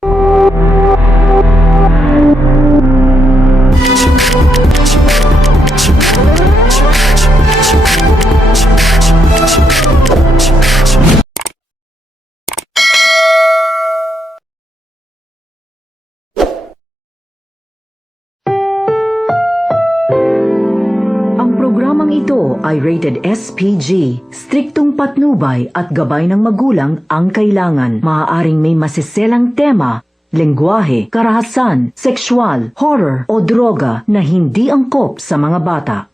Ang programang ito ay rated SPG, striktong patnubay at gabay ng magulang ang kailangan. Maaaring may masiselang tema, lengguwahe, karahasan, sexual, horror o droga na hindi angkop sa mga bata.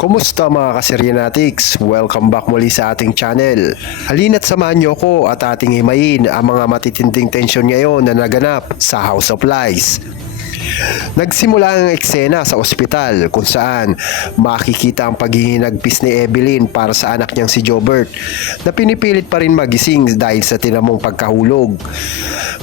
Kumusta mga kaseryanatics? Welcome back muli sa ating channel. Halina't samahan niyo ko at ating himayin ang mga matitinding tensyon ngayon na naganap sa House of Lies. Nagsimula ang eksena sa ospital kung saan makikita ang paghihinagpis ni Evelyn para sa anak niyang si Jobert na pinipilit pa rin magising dahil sa tinamong pagkahulog.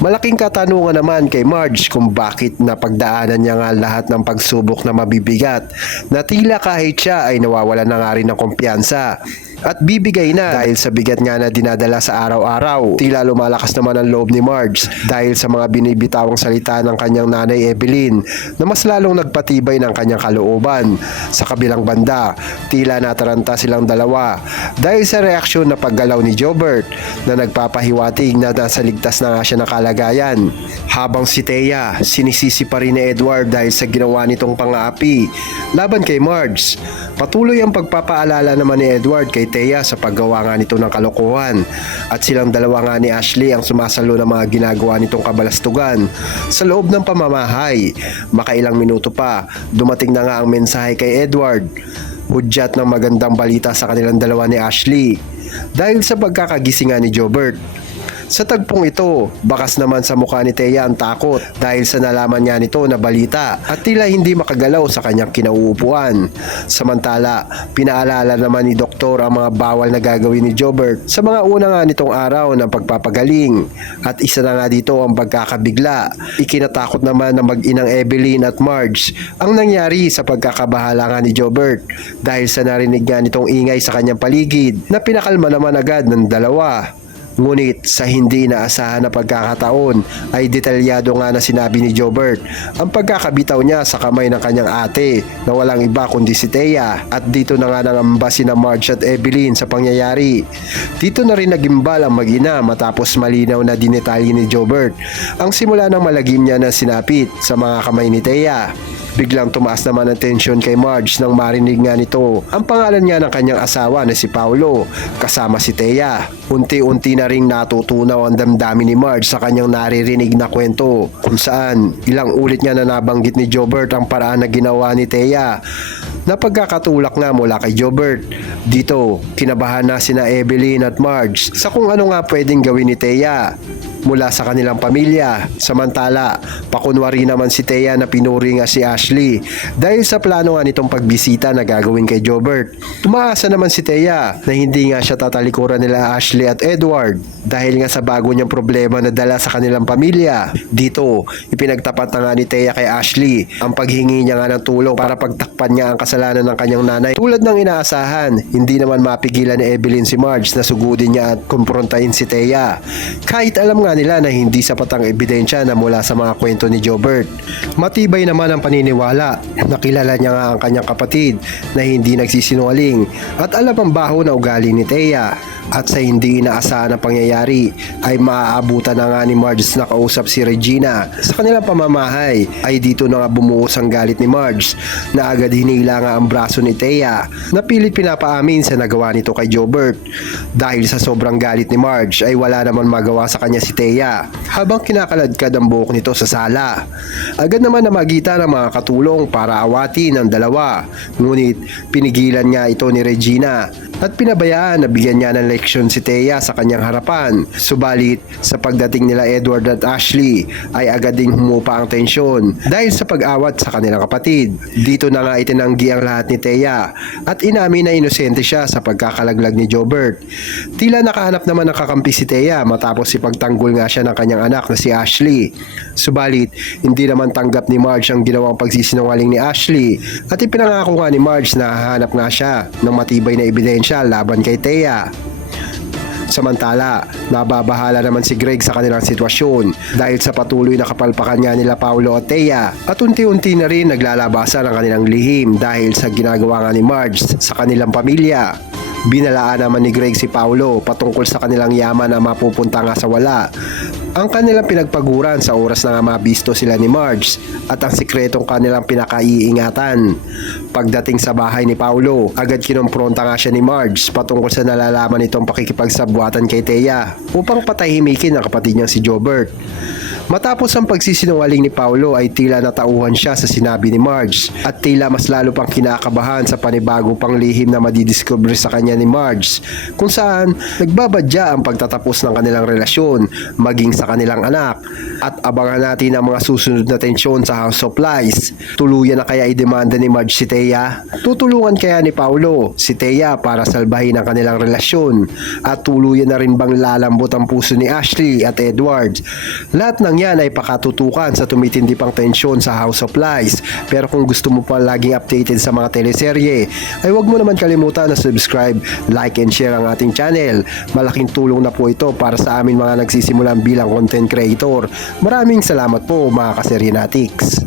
Malaking katanungan naman kay Marge kung bakit napagdaanan niya nga lahat ng pagsubok na mabibigat na tila kahit siya ay nawawala na nga rin ng kumpiyansa at bibigay na dahil sa bigat nga na dinadala sa araw-araw. Tila lumalakas naman ang loob ni Marge dahil sa mga binibitawang salita ng kanyang nanay Evelyn na mas lalong nagpatibay ng kanyang kalooban. Sa kabilang banda, tila nataranta silang dalawa dahil sa reaksyon na paggalaw ni Jobert na nagpapahiwatig na nasa ligtas na nga siya ng kalagayan. Habang si Thea, sinisisi pa rin ni Edward dahil sa ginawa nitong pang-aapi laban kay Marge. Patuloy ang pagpapaalala naman ni Edward kay Thea sa paggawa nga nito ng kalokohan at silang dalawa nga ni Ashley ang sumasalo ng mga ginagawa nitong kabalastugan sa loob ng pamamahay. Makailang minuto pa, dumating na nga ang mensahe kay Edward, hudyat ng magandang balita sa kanilang dalawa ni Ashley dahil sa pagkakagising nga ni Jobert. Sa tagpong ito, bakas naman sa mukha ni Thea ang takot dahil sa nalaman niya nito na balita at tila hindi makagalaw sa kanyang kinauupuan. Samantala, pinaalala naman ni Doktor ang mga bawal na gagawin ni Jobert sa mga una nga nitong araw ng pagpapagaling at isa na nga dito ang pagkakabigla. Ikinatakot naman ng mag-inang Evelyn at Marge ang nangyari sa pagkakabahala nga ni Jobert dahil sa narinig nga nitong ingay sa kanyang paligid na pinakalma naman agad ng dalawa. Ngunit sa hindi inaasahan na pagkakataon ay detalyado nga na sinabi ni Jobert ang pagkakabitaw niya sa kamay ng kanyang ate na walang iba kundi si Thea at dito na nga nangamba sina Marge at Evelyn sa pangyayari. Dito na rin nagimbal ang mag-ina matapos malinaw na dinetalye ni Jobert ang simula ng malagim niya na sinapit sa mga kamay ni Thea. Biglang tumaas naman ang tensyon kay Marge nang marinig nga nito ang pangalan niya ng kanyang asawa na si Paulo kasama si Thea. Unti-unti na ring natutunaw ang damdamin ni Marge sa kanyang naririnig na kwento kung saan ilang ulit niya na nabanggit ni Jobert ang paraan na ginawa ni Thea na pagkakatulak nga mula kay Jobert. Dito, kinabahan na sina Evelyn at Marge sa kung ano nga pwedeng gawin ni Thea mula sa kanilang pamilya. Samantala, pakunwari naman si Thea na pinuri nga si Ashley dahil sa plano nga nitong pagbisita na gagawin kay Jobert. Tumaasa naman si Thea na hindi nga siya tatalikuran nila Ashley at Edward dahil nga sa bago niyang problema na dala sa kanilang pamilya. Dito, ipinagtapat na nga ni Thea kay Ashley ang paghingi niya nga ng tulong para pagtakpan niya ang kasalanan ng kanyang nanay. Tulad ng inaasahan, hindi naman mapigilan ni Evelyn si Marge na sugudin niya at kumprontahin si Thea. Kahit alam nga nila na hindi sapat ang ebidensya na mula sa mga kwento ni Jobert. Matibay naman ang paniniwala na kilala niya nga ang kanyang kapatid na hindi nagsisinungaling at alam ang baho na ugali ni Thea. At sa hindi inaasahan na pangyayari ay maaabutan na nga ni Marge na kausap si Regina sa kanilang pamamahay ay dito na nga bumuhos ang galit ni Marge na agad hinila nga ang braso ni Thea na pilit pinapaamin sa nagawa nito kay Jobert. Dahil sa sobrang galit ni Marge ay wala naman magawa sa kanya si Thea habang kinakaladkad ang buhok nito sa sala. Agad naman na magitan ang mga katulong para awatin ang dalawa, ngunit pinigilan niya ito ni Regina at pinabayaan na bigyan niya ng leksyon si Thea sa kanyang harapan. Subalit sa pagdating nila Edward at Ashley ay agad ding humupa ang tensyon dahil sa pag-awat sa kanilang kapatid. Dito na nga itinanggi ang lahat ni Thea at inamin na inosente siya sa pagkakalaglag ni Jobert. Tila nakahanap naman ng kakampi si Thea matapos ipagtanggol nga siya ng kanyang anak na si Ashley. Subalit hindi naman tanggap ni Marge ang ginawang pagsisinungaling ni Ashley at ipinangako nga ni Marge na hahanap nga siya ng matibay na ebidensya laban kay Thea. Samantala, nababahala naman si Greg sa kanilang sitwasyon dahil sa patuloy na kapalpakan niya nila Paulo at Thea at unti-unti na rin naglalabasan ang kanilang lihim dahil sa ginagawa nga ni Marge sa kanilang pamilya. Binalaan naman ni Greg si Paulo patungkol sa kanilang yaman na mapupunta nga sa wala. Ang kanilang pinagpaguran sa oras na nga mabisto sila ni Marge at ang sikretong kanilang pinakaiingatan. Pagdating sa bahay ni Paulo, agad kinompronta nga siya ni Marge patungkol sa nalalaman nitong pakikipagsabwatan kay Thea upang patahimikin ang kapatid niyang si Jobert. Matapos ang pagsisinungaling ni Paulo ay tila natauhan siya sa sinabi ni Marge at tila mas lalo pang kinakabahan sa panibago pang lihim na madidiscover sa kanya ni Marge kung saan nagbabadya ang pagtatapos ng kanilang relasyon maging sa kanilang anak. At abangan natin ang mga susunod na tensyon sa House of Lies. Tuluyan na kaya idemanda ni Marge si Thea? Tutulungan kaya ni Paulo si Thea para salbahin ang kanilang relasyon? At tuluyan na rin bang lalambot ang puso ni Ashley at Edward? Lahat ng yan ay pakatutukan sa tumitindi pang tensyon sa House of Lies. Pero kung gusto mo pa laging updated sa mga teleserye, ay huwag mo naman kalimutan na subscribe, like and share ang ating channel. Malaking tulong na po ito para sa amin mga nagsisimulan bilang content creator. Maraming salamat po mga kaseryenatics.